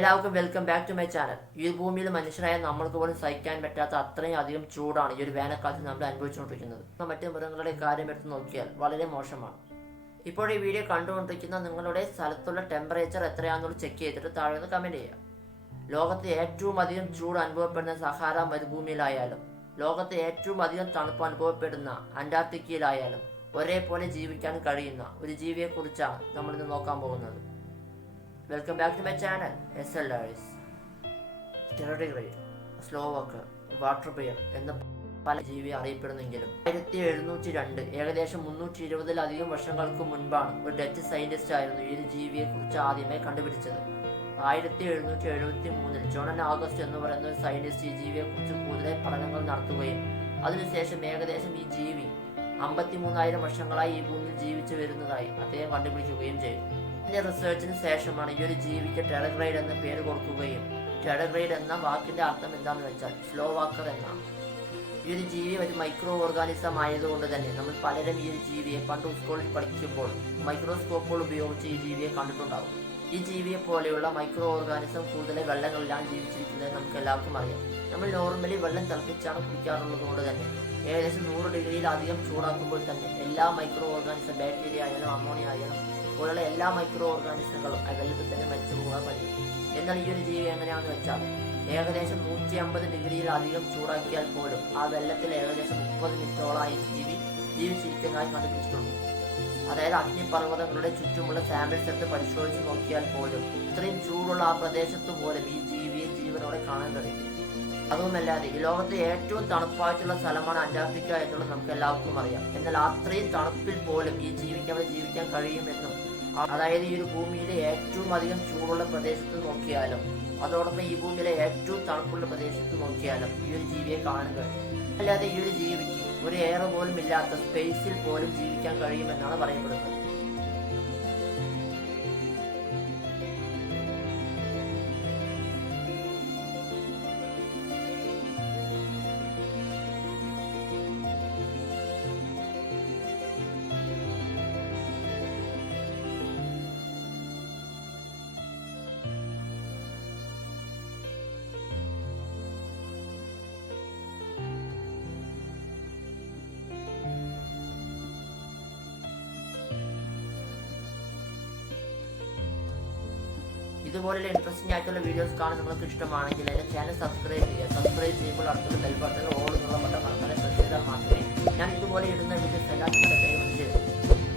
എല്ലാവർക്കും welcome back to my channel ഈ ഭൂമിയിൽ മനുഷ്യരായ നമ്മൾക്ക് പോലും സഹിക്കാൻ പറ്റാത്ത അത്രയും അധികം ചൂടാണ് ഈ ഒരു വേനൽക്കാലത്ത് നമ്മൾ അനുഭവിച്ചുകൊണ്ടിരിക്കുന്നത്. മറ്റു മൃഗങ്ങളുടെ കാര്യം എടുത്ത് നോക്കിയാൽ വളരെ മോശമാണ്. ഇപ്പോൾ ഈ വീഡിയോ കണ്ടുകൊണ്ടിരിക്കുന്ന നിങ്ങളുടെ സ്ഥലത്തുള്ള ടെമ്പറേച്ചർ എത്രയാണെന്നുള്ള ചെക്ക് ചെയ്തിട്ട് താഴെ നിന്ന് കമന്റ് ചെയ്യുക. ലോകത്ത് ഏറ്റവും അധികം ചൂട് അനുഭവപ്പെടുന്ന സഹാര മരുഭൂമിയിലായാലും ലോകത്ത് ഏറ്റവും അധികം തണുപ്പ് അനുഭവപ്പെടുന്ന അന്റാർട്ടിക്കയിലായാലും ഒരേപോലെ ജീവിക്കാൻ കഴിയുന്ന ഒരു ജീവിയെക്കുറിച്ചാണ് നമ്മളിന്ന് നോക്കാൻ പോകുന്നത്. Welcome back to my channel S L diaries tardigrade slow walk water bear എന്ന പല ജീവി അറിയപ്പെടുന്നെങ്കിലും ആയിരത്തി എഴുന്നൂറ്റി രണ്ട് ഏകദേശം മുന്നൂറ്റി ഇരുപതിലധികം വർഷങ്ങൾക്ക് മുൻപാണ് ഒരു ഡച്ച് സയന്റിസ്റ്റ് ആയിരുന്നു ഈ ജീവിയെ കുറിച്ച് ആദ്യമേ കണ്ടുപിടിച്ചത്. ആയിരത്തി എഴുന്നൂറ്റി എഴുപത്തി മൂന്നിൽ ജോണൻ ആഗസ്റ്റ് എന്ന് പറയുന്ന ഒരു സയന്റിസ്റ്റ് ഈ ജീവിയെ കുറിച്ച് കൂടുതൽ പഠനങ്ങൾ നടത്തുകയും അതിനുശേഷം ഏകദേശം ഈ ജീവി അമ്പത്തി മൂന്നായിരം വർഷങ്ങളായി ഈ ഭൂമിയിൽ ജീവിച്ചു വരുന്നതായി അദ്ദേഹം കണ്ടുപിടിക്കുകയും ചെയ്തു. ഇതിന്റെ റിസർച്ചിന് ശേഷമാണ് ഈ ഒരു ജീവിക്ക് ടെറഗ്രൈഡ് എന്ന പേര് കൊടുക്കുകയും ടെറഗ്രൈഡ് എന്ന വാക്കിന്റെ അർത്ഥം എന്താണെന്ന് വെച്ചാൽ സ്ലോ വാക്കർ എന്നാണ്. ഈ ഒരു ജീവി ഒരു മൈക്രോ ഓർഗാനിസം ആയതുകൊണ്ട് തന്നെ നമ്മൾ പലരും ഈ ഒരു ജീവിയെ പണ്ട് സ്കൂളിൽ പഠിക്കുമ്പോൾ മൈക്രോസ്കോപ്പുകൾ ഉപയോഗിച്ച് ഈ ജീവിയെ കണ്ടിട്ടുണ്ടാകും ഈ ജീവിയെ പോലെയുള്ള മൈക്രോ ഓർഗാനിസം കൂടുതൽ വെള്ളങ്ങളിലാണ് ജീവിച്ചിരിക്കുന്നത് നമുക്ക് എല്ലാവർക്കും അറിയാം. നമ്മൾ നോർമലി വെള്ളം തിളപ്പിച്ചാണ് കുടിക്കാറുള്ളത് കൊണ്ട് തന്നെ ഏകദേശം നൂറ് ഡിഗ്രിയിലധികം ചൂടാക്കുമ്പോൾ തന്നെ എല്ലാ മൈക്രോ ഓർഗാനിസം ബാക്ടീരിയ ആയാലും അമോണിയ ആയാലും പോലുള്ള എല്ലാ മൈക്രോ ഓർഗാനിസങ്ങളും അകലത്തിൽ തന്നെ മരിച്ചു പോകാൻ പറ്റും എന്നാൽ ഈ ഒരു ജീവി എങ്ങനെയാണെന്ന് വെച്ചാൽ ഏകദേശം നൂറ്റി അമ്പത് ഡിഗ്രിയിലധികം ചൂടാക്കിയാൽ പോലും ആ വെള്ളത്തിൽ ഏകദേശം മുപ്പത് മിനിറ്റോളായി ജീവി ജീവിച്ചിരിക്കുന്നതായി കണ്ടുപിടിച്ചിട്ടുണ്ട്. അതായത് അഗ്നിപർവതങ്ങളുടെ ചുറ്റുമുള്ള സാമ്പിൾസ് എടുത്ത് പരിശോധിച്ച് നോക്കിയാൽ പോലും ഇത്രയും ചൂടുള്ള ആ പ്രദേശത്ത് പോലും ഈ ജീവിയെ ജീവനോടെ കാണാൻ കഴിയും. അതുമല്ലാതെ ഈ ലോകത്തെ ഏറ്റവും തണുപ്പായിട്ടുള്ള സ്ഥലമാണ് അന്റാർട്ടിക്ക എന്നുള്ളത് നമുക്ക് എല്ലാവർക്കും അറിയാം. എന്നാൽ അത്രയും തണുപ്പിൽ പോലും ഈ ജീവിക്കാൻ ജീവിക്കാൻ കഴിയുമെന്നും അതായത് ഈ ഒരു ഭൂമിയിലെ ഏറ്റവും അധികം ചൂടുള്ള പ്രദേശത്ത് നോക്കിയാലും അതോടൊപ്പം ഈ ഭൂമിയിലെ ഏറ്റവും തണുപ്പുള്ള പ്രദേശത്ത് നോക്കിയാലും ഈ ഒരു ജീവിയെ കാണുക. അല്ലാതെ ഈ ഒരു ജീവിക്ക് ഒരു ഏറെ പോലും ഇല്ലാത്ത സ്പേസിൽ പോലും ജീവിക്കാൻ കഴിയുമെന്നാണ് പറയപ്പെടുന്നത്. ഇതുപോലുള്ള ഇൻട്രസ്റ്റിംഗ് ആയിട്ടുള്ള വീഡിയോസ് കാണാൻ നിങ്ങൾക്ക് ഇഷ്ടമാണെങ്കിൽ എന്റെ ചാനൽ സബ്സ്ക്രൈബ് ചെയ്യുക. സബ്സ്ക്രൈബ് ചെയ്യുമ്പോൾ അടുത്തുള്ള ബെൽ ബട്ടൺ ഓൾ എന്നുള്ള ബട്ടൺ മാത്രമേ ഞാൻ ഇതുപോലെ ഇടുന്ന